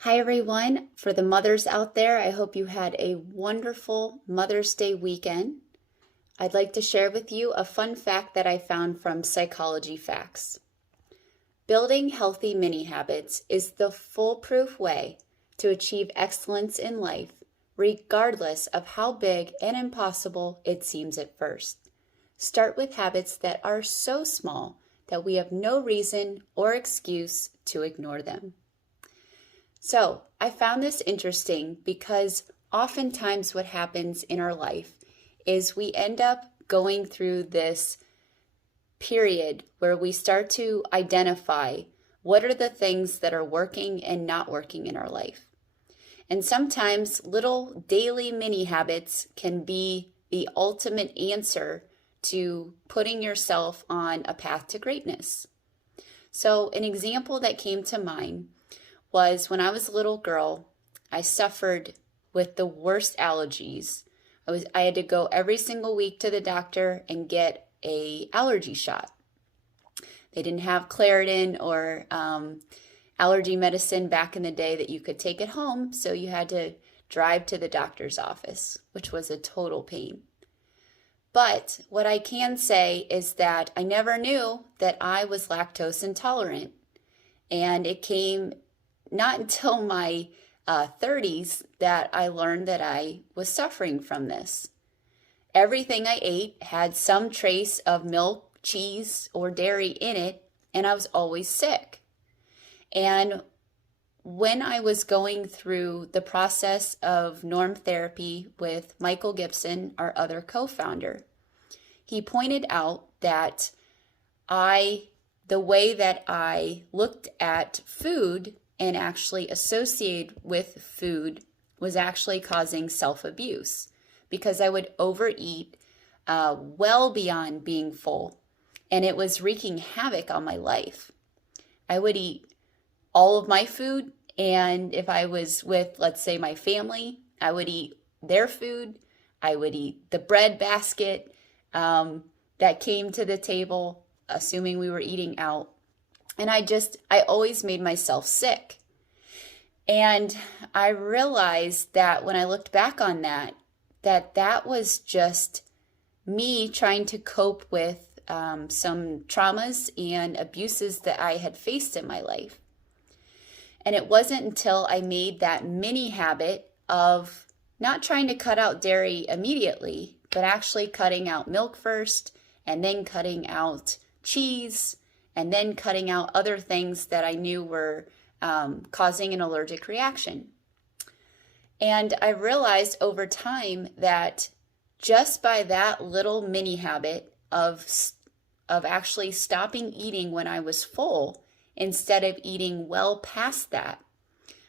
Hi, everyone. For the mothers out there, I hope you had a wonderful Mother's Day weekend. I'd like to share with you a fun fact that I found from Psychology Facts. Building healthy mini habits is the foolproof way to achieve excellence in life, regardless of how big and impossible it seems at first. Start with habits that are so small that we have no reason or excuse to ignore them. So I found this interesting because oftentimes what happens in our life is we end up going through this period where we start to identify what are the things that are working and not working in our life. And sometimes little daily mini habits can be the ultimate answer to putting yourself on a path to greatness. So an example that came to mind was when I was a little girl, I suffered with the worst allergies. I had to go every single week to the doctor and get a allergy shot. They didn't have Claritin or allergy medicine back in the day that you could take at home, so you had to drive to the doctor's office, which was a total pain. But what I can say is that I never knew that I was lactose intolerant, and it came not until my 30s that I learned that I was suffering from this. Everything I ate had some trace of milk, cheese, or dairy in it, and I was always sick. And when I was going through the process of norm therapy with Michael Gibson, our other co-founder, he pointed out that the way that I looked at food and actually associated with food was actually causing self-abuse because I would overeat well beyond being full, and it was wreaking havoc on my life. I would eat all of my food, and if I was with, let's say, my family, I would eat their food. I would eat the bread basket that came to the table, assuming we were eating out. And I always made myself sick. And I realized that when I looked back on that was just me trying to cope with some traumas and abuses that I had faced in my life. And it wasn't until I made that mini habit of not trying to cut out dairy immediately, but actually cutting out milk first, and then cutting out cheese, and then cutting out other things that I knew were causing an allergic reaction. And I realized over time that just by that little mini habit of actually stopping eating when I was full instead of eating well past that,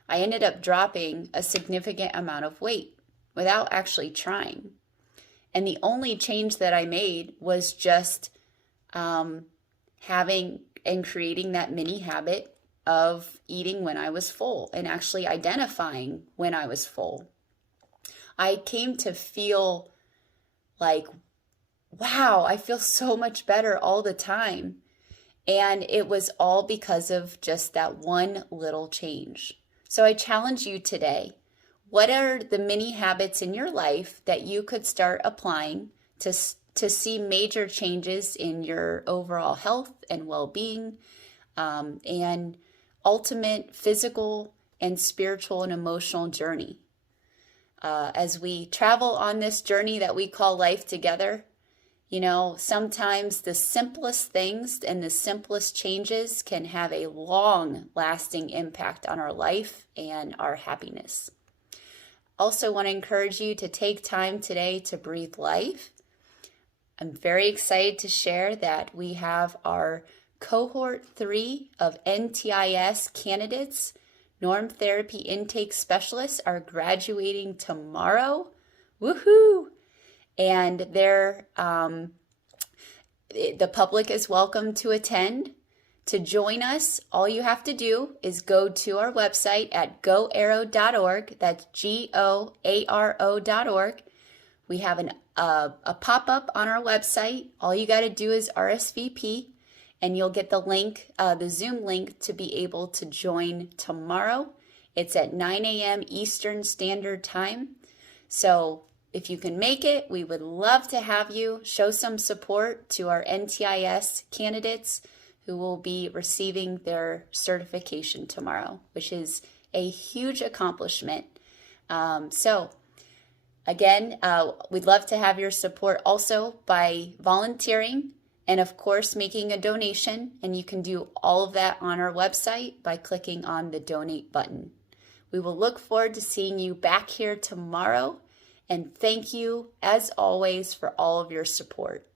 I ended up dropping a significant amount of weight without actually trying. And the only change that I made was just having and creating that mini habit of eating when I was full and actually identifying when I was full. I came to feel like, wow, I feel so much better all the time. And it was all because of just that one little change. So I challenge you today. What are the mini habits in your life that you could start applying to see major changes in your overall health and well-being, and ultimate physical and spiritual and emotional journey? As we travel on this journey that we call life together, sometimes the simplest things and the simplest changes can have a long-lasting impact on our life and our happiness. Also want to encourage you to take time today to breathe life. I'm very excited to share that we have our cohort 3 of NTIS candidates, Norm Therapy Intake Specialists, are graduating tomorrow. Woohoo! And the public is welcome to attend. To join us, all you have to do is go to our website at goarrow.org. That's GOARO.org. We have a pop-up on our website. All you got to do is RSVP, and you'll get the link, the Zoom link, to be able to join tomorrow It's at 9 a.m. Eastern Standard Time. So if you can make it, we would love to have you show some support to our NTIS candidates who will be receiving their certification tomorrow, which is a huge accomplishment. Again, we'd love to have your support also by volunteering and, of course, making a donation. And you can do all of that on our website by clicking on the donate button. We will look forward to seeing you back here tomorrow. And thank you, as always, for all of your support.